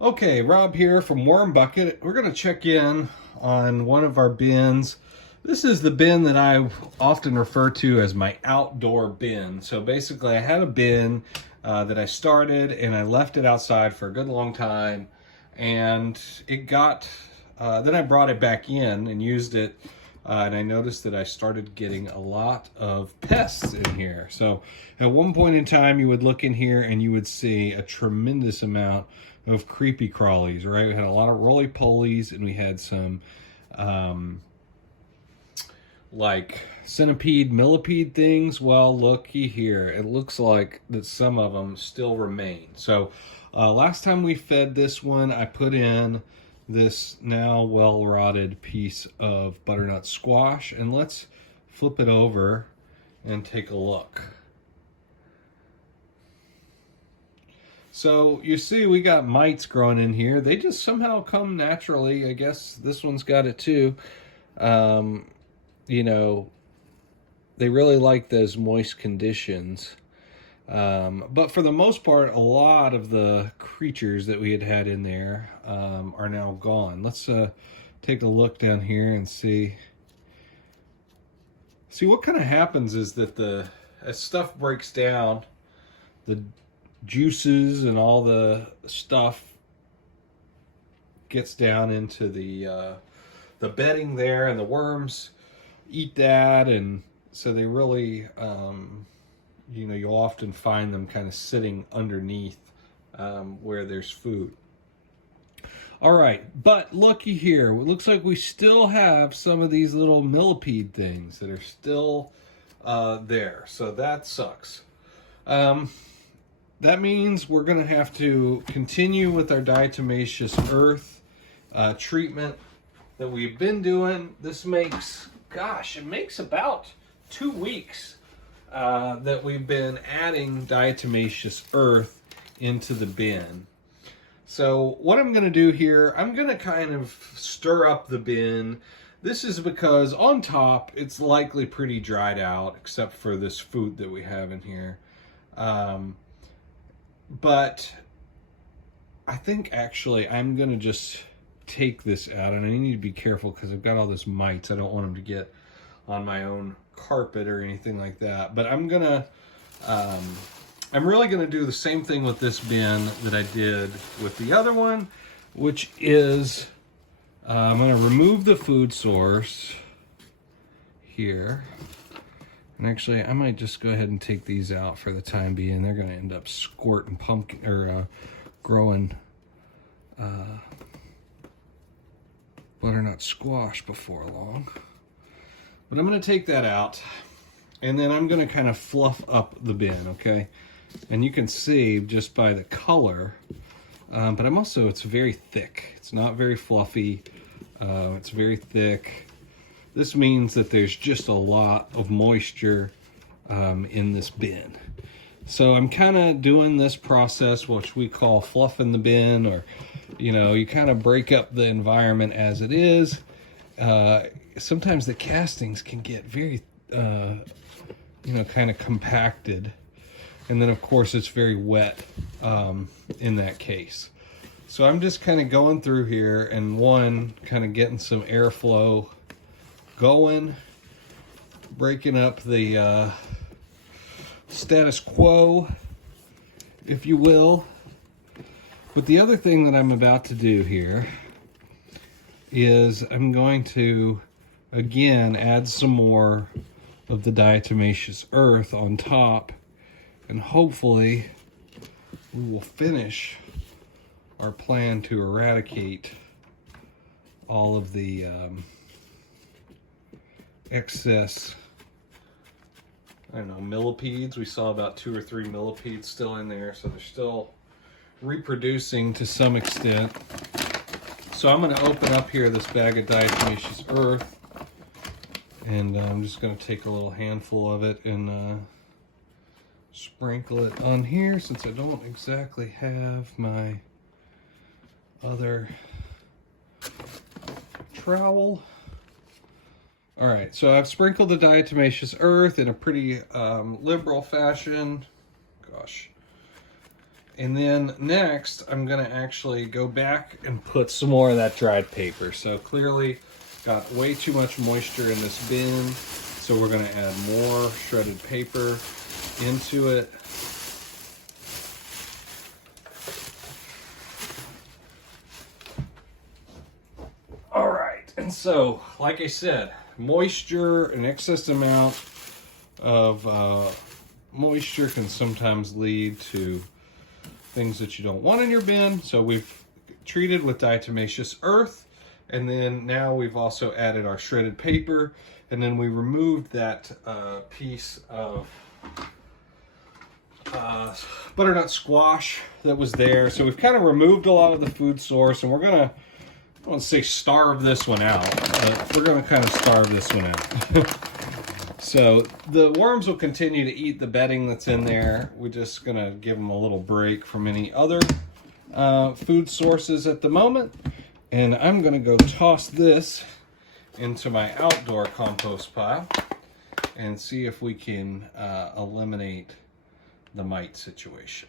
Okay, Rob here from Worm Bucket. We're going to check in on one of our bins. This is the bin that I often refer to as my outdoor bin. So basically I had a bin that I started and I left it outside for a good long time, and it got, then I brought it back in and used it, and I noticed that I started getting a lot of pests in here. So at one point in time you would look in here and you would see a tremendous amount of creepy crawlies, right? We had a lot of roly-polies and we had some like centipede, millipede things. Well, looky here. It looks like that some of them still remain. So last time we fed this one, I put in this now well-rotted piece of butternut squash, and let's flip it over and take a look. So you see we got mites growing in here. They just somehow come naturally. I guess this one's got it too. You know, they really like those moist conditions. But for the most part, a lot of the creatures that we had in there are now gone. Let's take a look down here and see what kind of happens is that as stuff breaks down, the juices and all the stuff gets down into the bedding there, and the worms eat that, and so they really you'll often find them kind of sitting underneath where there's food. All right, but looky here. It looks like we still have some of these little millipede things that are still there, so that sucks. That means we're going to have to continue with our Diatomaceous Earth treatment that we've been doing. This makes, it makes about 2 weeks that we've been adding Diatomaceous Earth into the bin. So what I'm going to do here, I'm going to kind of stir up the bin. This is because on top it's likely pretty dried out, except for this food that we have in here. But I think actually I'm going to just take this out, and I need to be careful because I've got all this mites. I don't want them to get on my own carpet or anything like that. But I'm really going to do the same thing with this bin that I did with the other one, which is I'm going to remove the food source here. And actually, I might just go ahead and take these out for the time being. They're going to end up squirting pumpkin or growing butternut squash before long. But I'm going to take that out, and then I'm going to kind of fluff up the bin, okay? And you can see just by the color, but it's very thick. It's not very fluffy. It's very thick. This means that there's just a lot of moisture in this bin. So I'm kind of doing this process, which we call fluffing the bin, or, you kind of break up the environment as it is. Sometimes the castings can get very, kind of compacted. And then, of course, it's very wet in that case. So I'm just kind of going through here and kind of getting some airflow going, breaking up the status quo, if you will. But the other thing that I'm about to do here is I'm going to, again, add some more of the Diatomaceous Earth on top, and hopefully we will finish our plan to eradicate all of the excess, millipedes. We saw about 2 or 3 millipedes still in there, so they're still reproducing to some extent. So I'm going to open up here this bag of Diatomaceous Earth, and I'm just going to take a little handful of it and sprinkle it on here, since I don't exactly have my other trowel. All right, so I've sprinkled the Diatomaceous Earth in a pretty liberal fashion. And then next, I'm going to actually go back and put some more of that dried paper. So clearly got way too much moisture in this bin. So we're going to add more shredded paper into it. All right, and so, like I said, moisture, an excess amount of moisture can sometimes lead to things that you don't want in your bin. So we've treated with Diatomaceous Earth, and then now we've also added our shredded paper, and then we removed that piece of butternut squash that was there. So we've kind of removed a lot of the food source, and we're gonna, I don't want to say starve this one out, but we're gonna kind of starve this one out. So the worms will continue to eat the bedding that's in there. We're just gonna give them a little break from any other food sources at the moment. And I'm gonna go toss this into my outdoor compost pile and see if we can eliminate the mite situation.